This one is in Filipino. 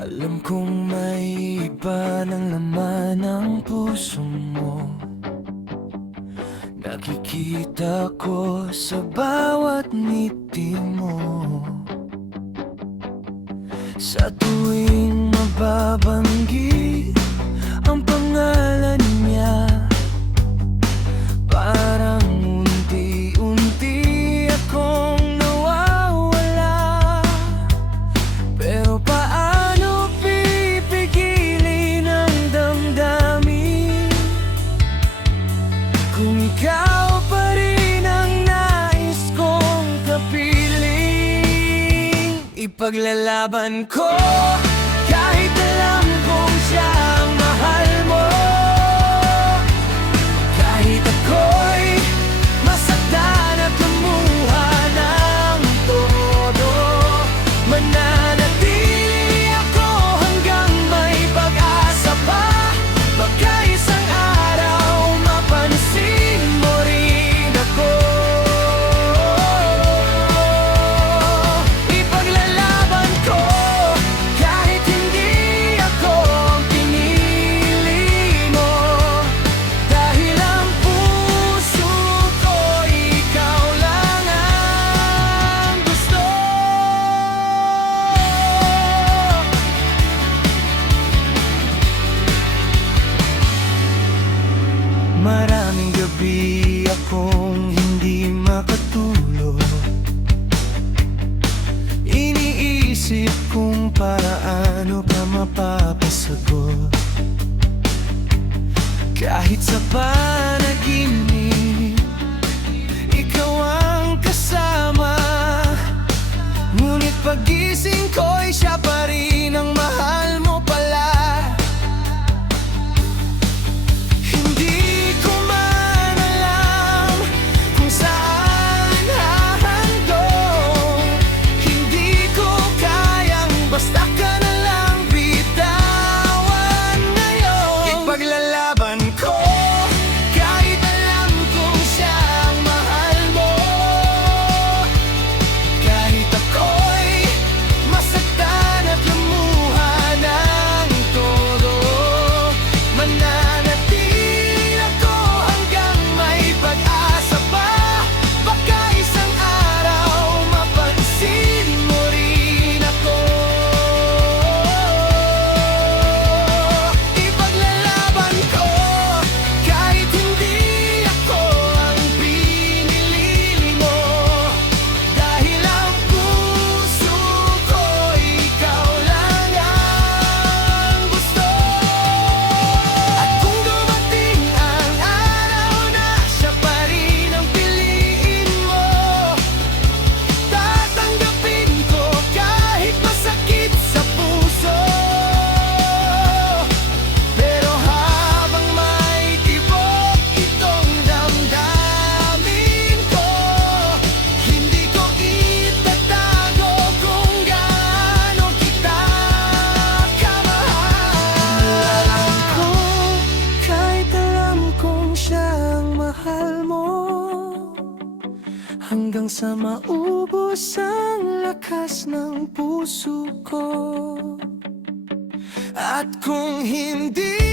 Alam kong may iba ng laman ng puso mo. Nakikita ko sa bawat ngiti mo. Sa tuwing mababanggi ang pangalan niya, parang unti-unti akong nawawala. Pero paano pipigilin ang damdamin kung ikaw pa rin ang nais kong kapiling? Ipaglalaban ko kahit alam kong siya ang mahal mo. Kahit ako'y masaktan at lumuha ng todo, mananatili ako hanggang may pag-asa pa. Baka isang araw mapansin mo rin ako. Ipaglalaban ko kahit hindi ako ang pinili mo, dahil ang puso ko ikaw lang ang gusto. Maraming gabi akong hindi makatulog, iniisip kung paano ka mapapasagot. Kahit sa panaginip, ikaw ang kasama. Ngunit pagising ko'y siya pa rin ang mahal mo pala. Hindi ko man alam kung saan hahantong. Hindi ko kayang basta ka na lang bitawan ngayon. Ipaglalaban ko kahit alam kong siya ang mahal mo. Kahit ako'y masaktan at lumuha ng todo, mananatili ako hanggang may pag-asa pa. Baka isang araw mapansin mo rin ako. Ipaglalaban ko kahit hindi ako ang pinili mo, dahil ang puso ko ikaw lang ang gusto. At kung dumating ang araw na siya pa rin ang piliin mo, tatanggapin ko kahit masakit sa puso. Pero habang may tibok itong damdamin ko, hindi ko itatago kung gaano kita kamahal. Alam ko kahit alam kong siya ang mahal mo, hanggang sa maubos ang lakas ng puso ko. At kung hindi